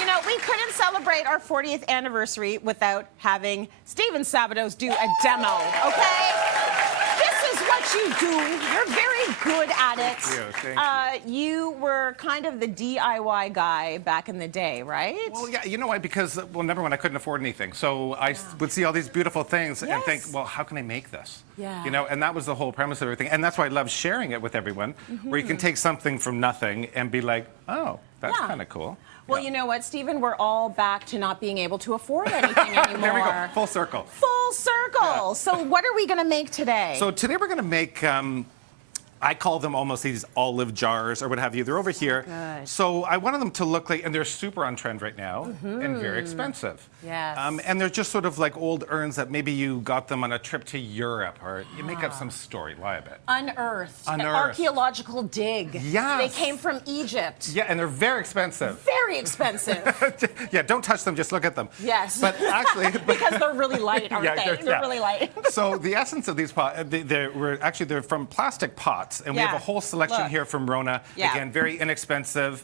You know, we couldn't celebrate our 40th anniversary without having Steven Sabados do a demo, okay? This is what you do. You're very good at it. Thank you. You were kind of the DIY guy back in the day, right? Well, yeah, you know why? Because, well, number one, I couldn't afford anything. So I would see all these beautiful things and think, well, how can I make this? Yeah. You know, and that was the whole premise of everything. And that's why I love sharing it with everyone, where you can take something from nothing and be like, oh, that's kind of cool. Well, you know what, Steven? We're all back to not being able to afford anything anymore. There we go. Full circle. Full circle. Yeah. So what are we going to make today? So today we're going to make, I call them almost these olive jars or what have you. They're over here. Good. So I wanted them to look like, and they're super on trend right now and very expensive. Yes. And they're just sort of like old urns that maybe you got them on a trip to Europe or you make up some story. Lie a bit. Unearthed. Unearthed. An archaeological dig. Yes. They came from Egypt. Yeah, and they're very expensive. Very expensive. Yeah, don't touch them, just look at them. Yes. But actually... Because they're really light, aren't they? They're really light. So the essence of these pots, they're from plastic pots, and we have a whole selection here from Rona. Again, very inexpensive.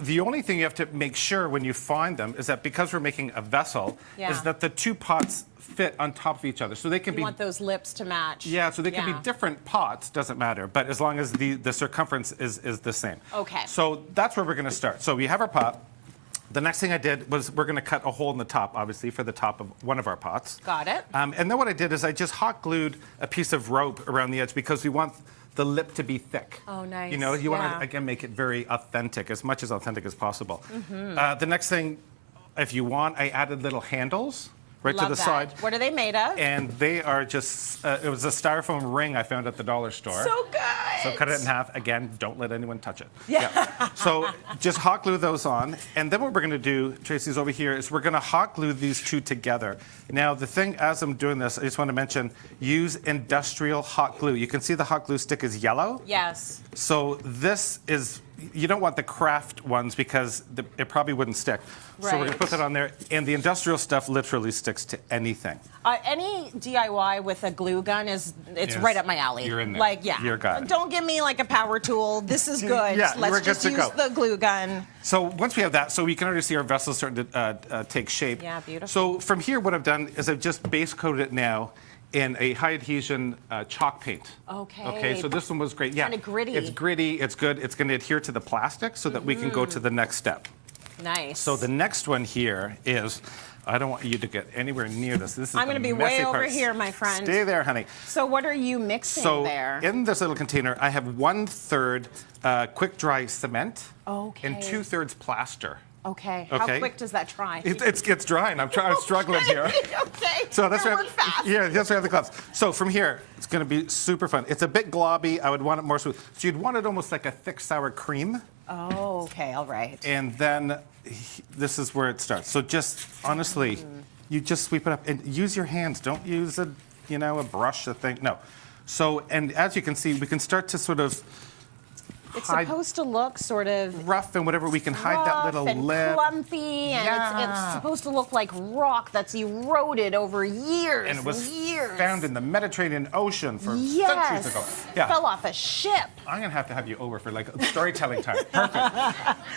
The only thing you have to make sure when you find them is that because we're making a vessel, is that the two pots fit on top of each other. So they can You want those lips to match. Yeah, so they can be different pots, doesn't matter, but as long as the circumference is the same. Okay. So that's where we're going to start. So we have our pot. The next thing I did was we're going to cut a hole in the top, obviously, for the top of one of our pots. Got it. And then what I did is I just hot glued a piece of rope around the edge because we want the lip to be thick. Oh, nice. You know, you want to, again, make it very authentic, as much as authentic as possible. The next thing, if you want, I added little handles right to the side. What are they made of? And they are just, it was a styrofoam ring I found at the dollar store. So good. So cut it in half. Again, don't let anyone touch it. Yeah. So just hot glue those on. And then what we're going to do, Tracy's over here, is we're going to hot glue these two together. Now, the thing, as I'm doing this, I just want to mention, use industrial hot glue. You can see the hot glue stick is yellow. Yes. So this is, you don't want the craft ones because it probably wouldn't stick. So we're going to put that on there. And the industrial stuff literally sticks to anything. Any DIY with a glue gun it's right up my alley. You're in there. Like, yeah. You're got it. Don't give me like a power tool. This is good. Yeah, Let's we're good just to use go. the glue gun. So once we have that, so we can already see our vessel starting to take shape. Yeah, beautiful. So from here, what I've done is I've just base coated it now in a high adhesion chalk paint. Okay. Okay, so this one was great. Yeah. Kind of gritty. It's gritty, it's good. It's going to adhere to the plastic so that we can go to the next step. Nice. So the next one here is, I don't want you to get anywhere near this. This is I'm going to be way over here, my friend. Stay there, honey. So what are you mixing there? So in this little container, I have 1/3 quick dry cement and 2/3 plaster. Okay. How quick does that dry? It's drying. I'm struggling here. Okay. So that's why. Fast. Yeah, that's why I have the gloves. So from here, it's going to be super fun. It's a bit globby. I would want it more smooth. So you'd want it almost like a thick sour cream. Oh, okay. All right. And then this is where it starts. So just honestly, you just sweep it up and use your hands. Don't use a brush, a thing. No. So, and as you can see, we can start to sort of. It's supposed to look sort of rough and whatever. We can hide that little and lip. Clumpy, and it's supposed to look like rock that's eroded over years and it was years. Found in the Mediterranean Ocean for centuries ago. Yeah. Fell off a ship. I'm gonna have to have you over for like storytelling time. Perfect.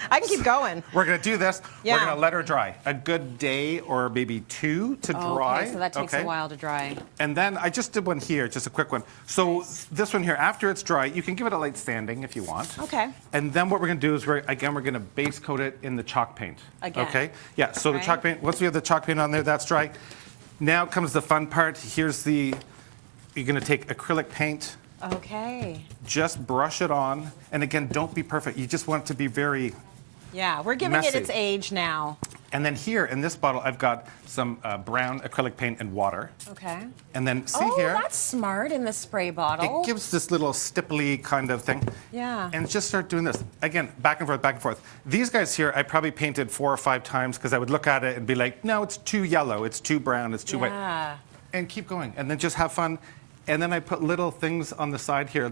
I can keep going. We're gonna do this. We're gonna let her dry a good day or maybe 2 to dry. Okay, so that takes a while to dry. And then I just did one here, just a quick one. So this one here, after it's dry, you can give it a light sanding if you want. Okay. And then what we're going to do is we're going to base coat it in the chalk paint. Again. Okay? Yeah, so the chalk paint, once we have the chalk paint on there, that's dry. Now comes the fun part. You're going to take acrylic paint. Okay. Just brush it on. And again, don't be perfect. You just want it to be very we're giving it its age now. And then here in this bottle, I've got some brown acrylic paint and water. Okay. And then see here. Oh, that's smart in the spray bottle. It gives this little stipply kind of thing. Yeah. And just start doing this. Again, back and forth, back and forth. These guys here, I probably painted 4 or 5 times because I would look at it and be like, no, it's too yellow, it's too brown, it's too white. And keep going. And then just have fun. And then I put little things on the side here.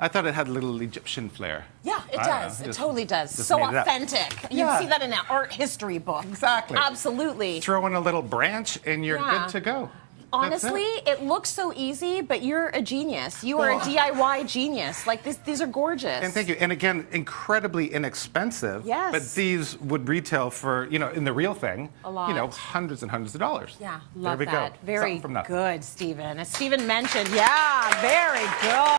I thought it had a little Egyptian flair. Yeah, it does. It totally does. So authentic. You'd see that in an art history book. Exactly. Absolutely. Throw in a little branch and you're good to go. honestly, it looks so easy, but you're a genius. You are a DIY genius. Like, these are gorgeous. And thank you. And again, incredibly inexpensive. Yes. But these would retail for, in the real thing, a lot. hundreds and hundreds of dollars. Yeah, love there we that. Go. Very from nothing. good, Steven. As Steven mentioned, yeah, very good.